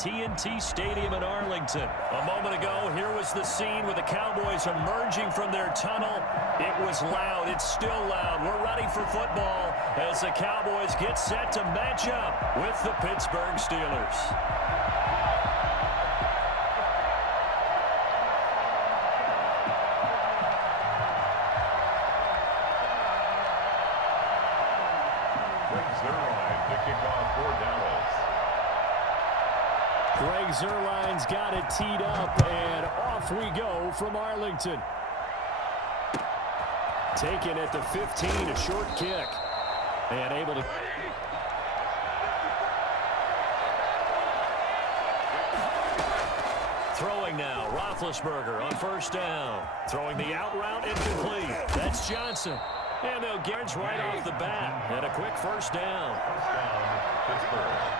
TNT Stadium in Arlington. A moment ago, here was the scene with the Cowboys emerging from their tunnel. It was loud. It's still loud. We're ready for football as the Cowboys get set to match up with the Pittsburgh Steelers. Greg Zuerlein's got it teed up, and off we go from Arlington. Taken at the 15, a short kick. And able to... Throwing now, Roethlisberger on first down. Throwing the out route, incomplete. That's Johnson. And they'll get right off the bat. And a quick first down. Pittsburgh.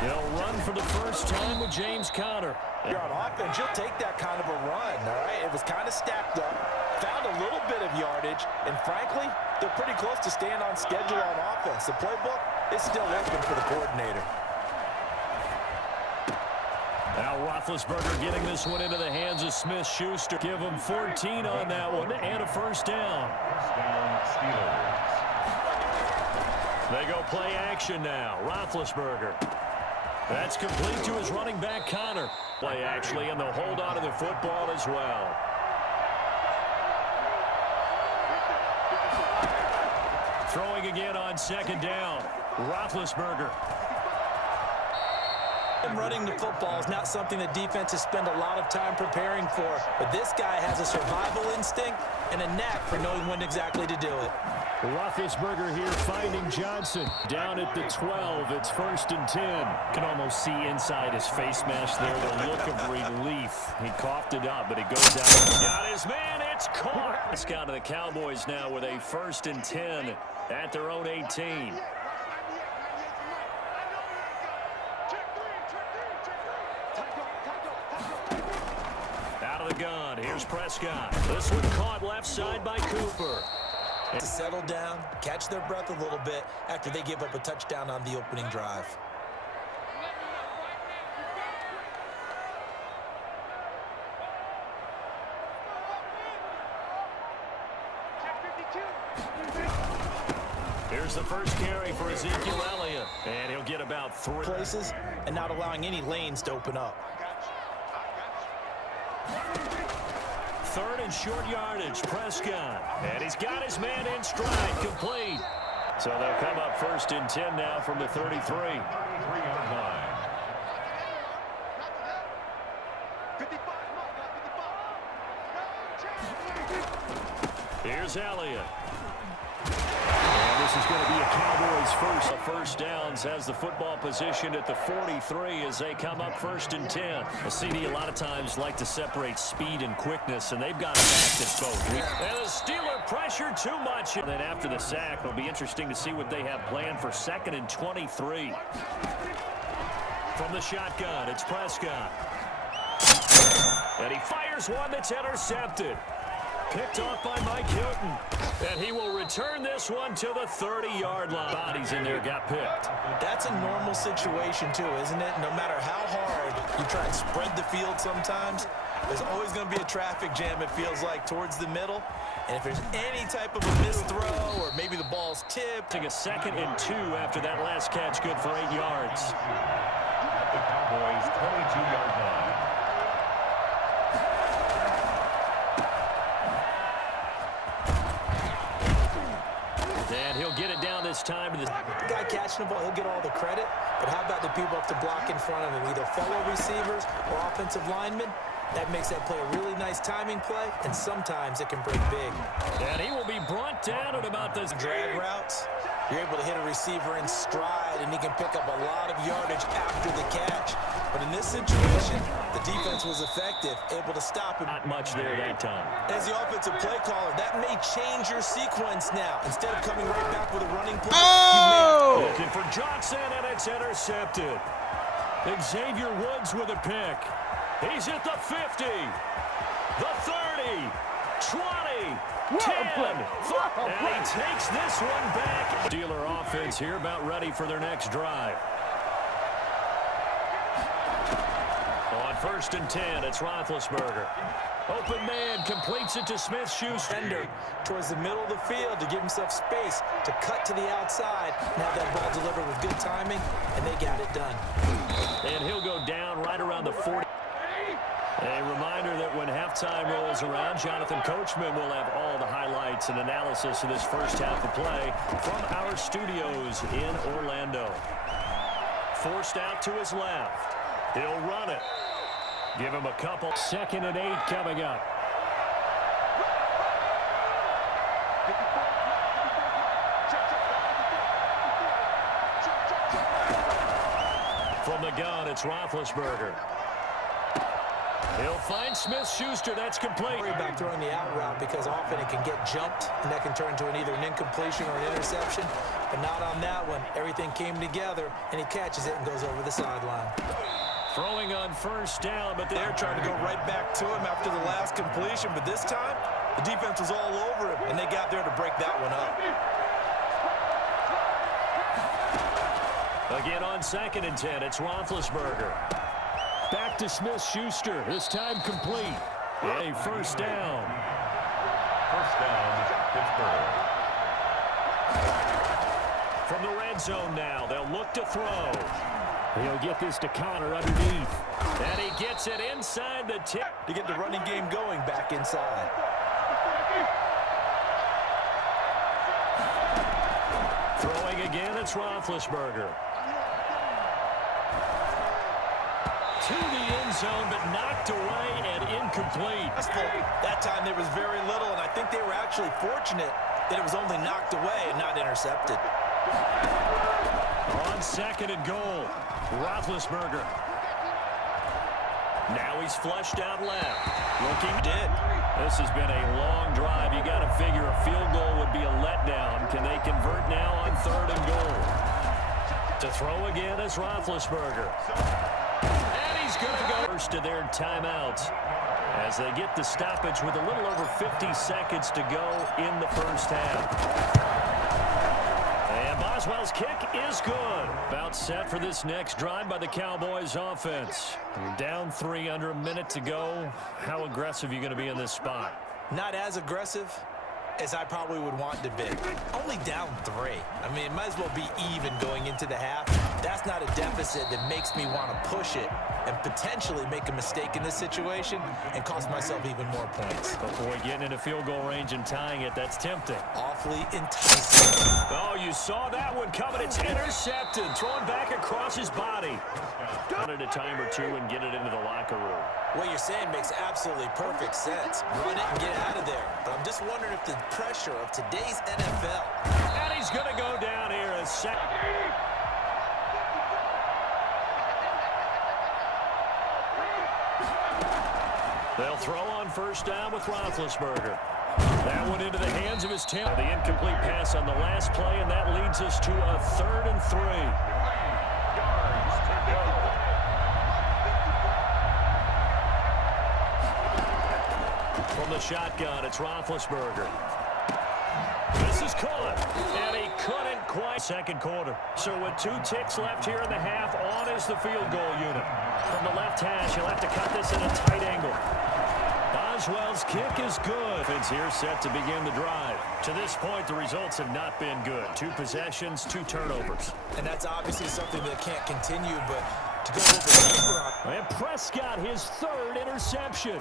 They'll run for the first time with James Conner. You're on offense, you'll take that kind of a run, all right? It was kind of stacked up, found a little bit of yardage, and frankly, they're pretty close to staying on schedule on offense. The playbook is still open for the coordinator. Now Roethlisberger getting this one into the hands of Smith-Schuster. Give him 14 on that one and a first down. First down, Steelers. They go play action now. Roethlisberger. That's complete to his running back, Conner. Play actually, and they'll hold on to the football as well. Throwing again on second down. Roethlisberger. Running the football is not something that defenses spend a lot of time preparing for, but this guy has a survival instinct and a knack for knowing when exactly to do it. Roethlisberger here finding Johnson. Down at the 12, it's 1st and 10. Can almost see inside his face mask there the look of relief. He coughed it up, but it goes out. Got his man, it's caught. Let's go to the Cowboys now with a 1st and 10 at their own 18. Out of the gun, here's Prescott. This one caught left side by Cooper. To settle down, catch their breath a little bit after they give up a touchdown on the opening drive. Here's the first carry for Ezekiel Elliott, and he'll get about 3 places and not allowing any lanes to open up. 3rd and short yardage, Prescott. And he's got his man in stride, complete. So they'll come up 1st and 10 now from the 33. 3-yard line. Here's Elliott. And this is going to be a Cowboys first downs as the football position at the 43 as they come up 1st and 10. A CD a lot of times like to separate speed and quickness, and they've got a back that's both. And the Steeler pressure too much. And then after the sack, it'll be interesting to see what they have planned for 2nd and 23. From the shotgun, it's Prescott. And he fires one that's intercepted. Picked off by Mike Hilton. And he will return this one to the 30-yard line. Bodies in there got picked. That's a normal situation, too, isn't it? No matter how hard you try and spread the field sometimes, there's always going to be a traffic jam, it feels like, towards the middle. And if there's any type of a missed throw or maybe the ball's tipped. Take a 2nd and 2 after that last catch, good for 8 yards. The Cowboys' 22-yard line. And he'll get it down this time. The guy catching the ball, he'll get all the credit. But how about the people up to block in front of him, either fellow receivers or offensive linemen? That makes that play a really nice timing play, and sometimes it can break big. And he will be brought down at about this drag routes. You're able to hit a receiver in stride, and he can pick up a lot of yardage after the catch. But in this situation, the defense was effective, able to stop him. Not much there that time. As the offensive play caller, that may change your sequence now. Instead of coming right back with a running play, you may looking for Johnson, and it's intercepted. Xavier Woods with a pick. He's at the 50, the 30, 20, 10, and he takes this one back. Steeler offense here about ready for their next drive. first and 10. It's Roethlisberger. Open man completes it to Smith-Schuster. Towards the middle of the field to give himself space to cut to the outside. Now that ball delivered with good timing, and they got it done. And he'll go down right around the 40. A reminder that when halftime rolls around, Jonathan Coachman will have all the highlights and analysis of this first half of play from our studios in Orlando. Forced out to his left. He'll run it. Give him a couple. 2nd and 8 coming up. From the gun, it's Roethlisberger. He'll find Smith-Schuster. That's complete. Worry about throwing the out route because often it can get jumped, and that can turn into either an incompletion or an interception. But not on that one. Everything came together, and he catches it and goes over the sideline. Throwing on first down, but they're trying to go right back to him after the last completion. But this time, the defense was all over him, and they got there to break that one up. Again on 2nd and 10, it's Roethlisberger. Back to Smith-Schuster, this time complete. A first down. First down, Pittsburgh. From the red zone now, they'll look to throw. He'll get this to Connor underneath. And he gets it inside the tip. To get the running game going back inside. Throwing again, it's Roethlisberger. To the end zone, but knocked away and incomplete. That time there was very little, and I think they were actually fortunate that it was only knocked away and not intercepted. On 2nd and goal, Roethlisberger. Now he's flushed out left. Looking dead. This has been a long drive. You got to figure a field goal would be a letdown. Can they convert now on 3rd and goal? To throw again is Roethlisberger. Going to go first to their timeouts as they get the stoppage with a little over 50 seconds to go in the first half. And Boswell's kick is good. About set for this next drive by the Cowboys offense. Down 3 under a minute to go. How aggressive are you going to be in this spot? Not as aggressive as I probably would want to be. Only down 3. I mean, it might as well be even going into the half. That's not a deficit that makes me want to push it and potentially make a mistake in this situation and cost myself even more points. But boy, getting into field goal range and tying it, that's tempting. Awfully enticing. Oh, you saw that one coming. It's intercepted. Thrown back across his body. Got it a time or two and get it into the locker room. What you're saying makes absolutely perfect sense. Run it and get out of there. But I'm just wondering if the pressure of today's NFL. And he's going to go down here a second. They'll throw on first down with Roethlisberger. That one into the hands of his team. The incomplete pass on the last play, and that leads us to a 3rd and 3. From the shotgun, it's Roethlisberger. This is caught, and he couldn't quite. Second quarter. So with 2 ticks left here in the half, on is the field goal unit. From the left hash, he'll have to cut this in a tight angle. Boswell's kick is good. It's here set to begin the drive. To this point, the results have not been good. 2 possessions, 2 turnovers. And that's obviously something that can't continue, but to go over deeper on. And Prescott, his 3rd interception.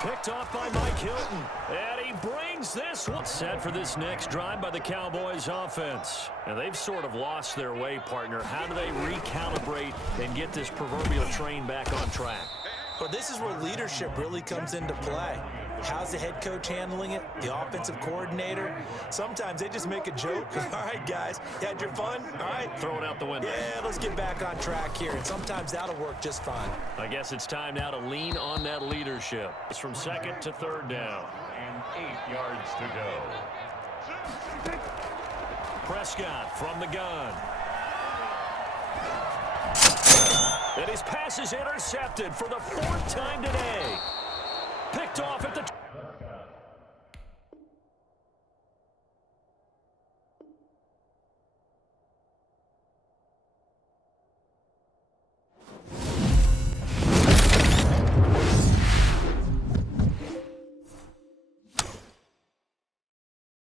Picked off by Mike Hilton. And he brings this one. Set for this next drive by the Cowboys offense. And they've sort of lost their way, partner. How do they recalibrate and get this proverbial train back on track? But this is where leadership really comes into play. How's the head coach handling it? The offensive coordinator? Sometimes they just make a joke. All right, guys, you had your fun? All right. Throw it out the window. Yeah, let's get back on track here. And sometimes that'll work just fine. I guess it's time now to lean on that leadership. It's from 2nd to 3rd down. And 8 yards to go. Prescott from the gun. And his pass is intercepted for the 4th time today.